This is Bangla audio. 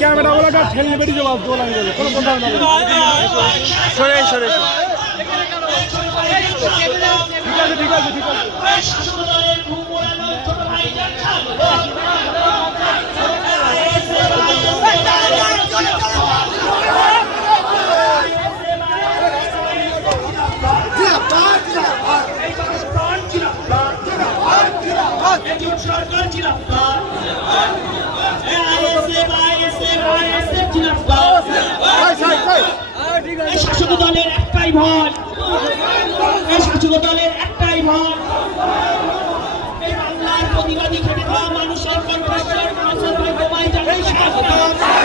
ক্যামেরা ওলাটা ঠেললে বেরিয়ে যাবো দোলান গেলে কোনো কথা না সরে সরে ঠিক আছে ঠিক আছে শাসক দলের একটাই ভয়, শাসক দলের একটাই ভয়, এই বাংলার প্রতিবাদী খেটে খাওয়া মানুষের কণ্ঠস্বর মানুষের ভাই বোমায় জানাই স্বাগত।